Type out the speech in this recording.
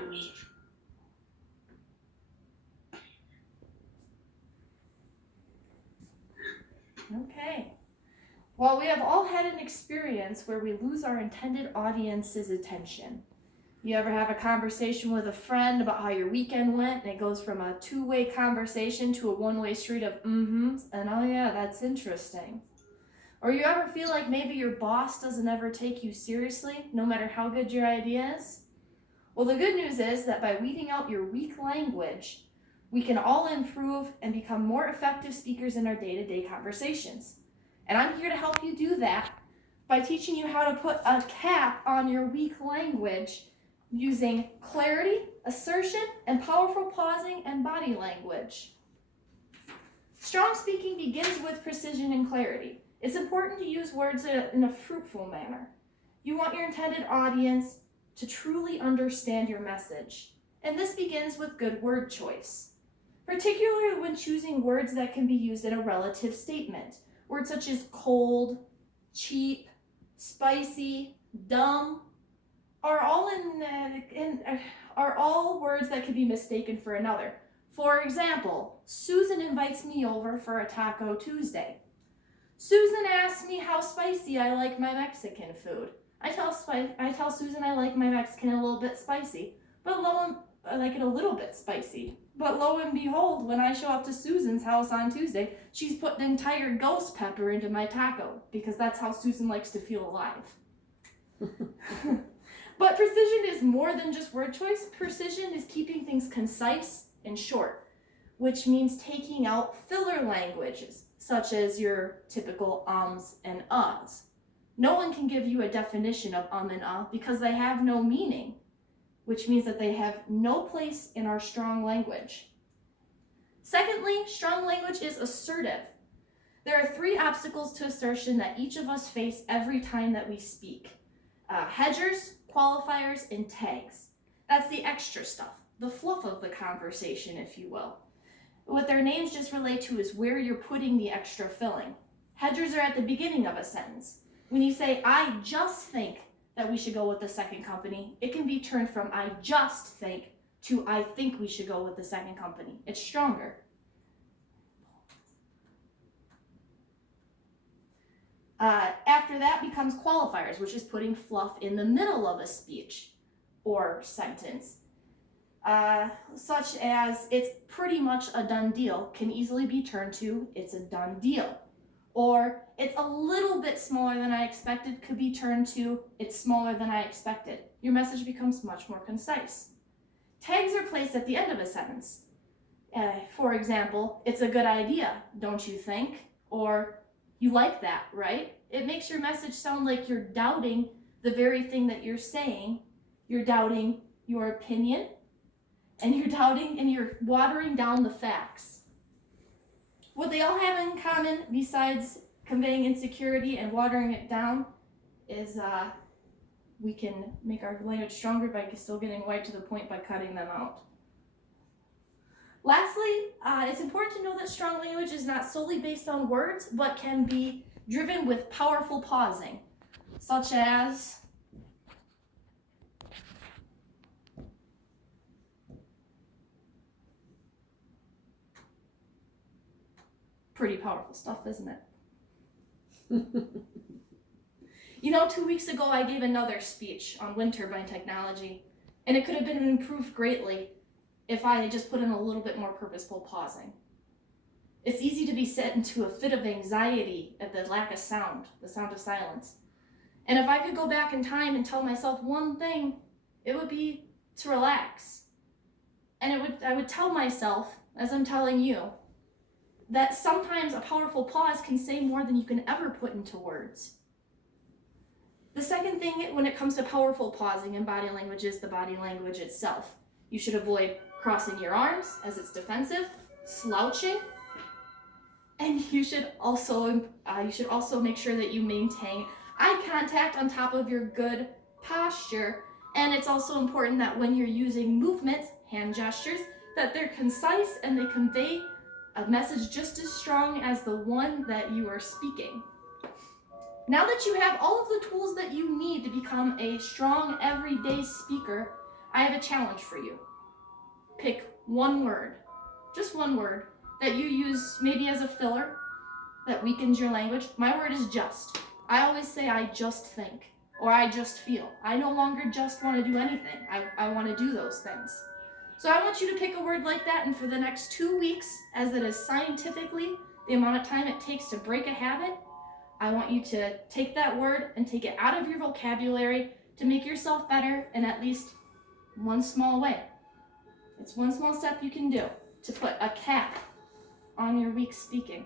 your week. Okay. Well, we have all had an experience where we lose our intended audience's attention. You ever have a conversation with a friend about how your weekend went, and it goes from a two-way conversation to a one-way street of mm-hmms and oh yeah, that's interesting. Or you ever feel like maybe your boss doesn't ever take you seriously, no matter how good your idea is? Well, the good news is that by weeding out your weak language, we can all improve and become more effective speakers in our day-to-day conversations. And I'm here to help you do that by teaching you how to put a cap on your weak language using clarity, assertion, and powerful pausing and body language. Strong speaking begins with precision and clarity. It's important to use words in a fruitful manner. You want your intended audience to truly understand your message. And this begins with good word choice, particularly when choosing words that can be used in a relative statement. Words such as cold, cheap, spicy, dumb are all are all words that can be mistaken for another. For example, Susan invites me over for a Taco Tuesday. Susan asks me how spicy I like my Mexican food. I tell Susan I like my Mexican a little bit spicy, I like it a little bit spicy. But lo and behold, when I show up to Susan's house on Tuesday, she's put an entire ghost pepper into my taco, because that's how Susan likes to feel alive. But precision is more than just word choice. Precision is keeping things concise and short, which means taking out filler languages, such as your typical ums and uhs. No one can give you a definition of and because they have no meaning, which means that they have no place in our strong language. Secondly, strong language is assertive. There are 3 obstacles to assertion that each of us face every time that we speak. Hedgers, qualifiers, and tags. That's the extra stuff, the fluff of the conversation, if you will. What their names just relate to is where you're putting the extra filling. Hedgers are at the beginning of a sentence. When you say, I just think that we should go with the second company, it can be turned from I just think to I think we should go with the second company. It's stronger. After that becomes qualifiers, which is putting fluff in the middle of a speech or sentence. Such as, it's pretty much a done deal, can easily be turned to, it's a done deal. Or, it's a little bit smaller than I expected, could be turned to, it's smaller than I expected. Your message becomes much more concise. Tags are placed at the end of a sentence. For example, it's a good idea, don't you think? Or, you like that, right? It makes your message sound like you're doubting the very thing that you're saying. You're doubting your opinion, and you're watering down the facts. What they all have in common, besides conveying insecurity and watering it down, is we can make our language stronger by still getting right to the point by cutting them out. Lastly, it's important to know that strong language is not solely based on words, but can be driven with powerful pausing, such as pretty powerful stuff, isn't it? 2 weeks ago I gave another speech on wind turbine technology, and it could have been improved greatly if I had just put in a little bit more purposeful pausing. It's easy to be set into a fit of anxiety at the lack of sound, the sound of silence. And if I could go back in time and tell myself one thing, it would be to relax. And I would tell myself, as I'm telling you, that sometimes a powerful pause can say more than you can ever put into words. The second thing when it comes to powerful pausing in body language is the body language itself. You should avoid crossing your arms as it's defensive, slouching, and you should also make sure that you maintain eye contact on top of your good posture. And it's also important that when you're using movements, hand gestures, that they're concise and they convey a message just as strong as the one that you are speaking. Now that you have all of the tools that you need to become a strong everyday speaker, I have a challenge for you. Pick one word, just one word, that you use maybe as a filler that weakens your language. My word is just. I always say I just think, or I just feel. I no longer just want to do anything. I want to do those things. So I want you to pick a word like that, and for the next 2 weeks, as it is scientifically the amount of time it takes to break a habit, I want you to take that word and take it out of your vocabulary to make yourself better in at least one small way. It's one small step you can do to put a cap on your weak speaking.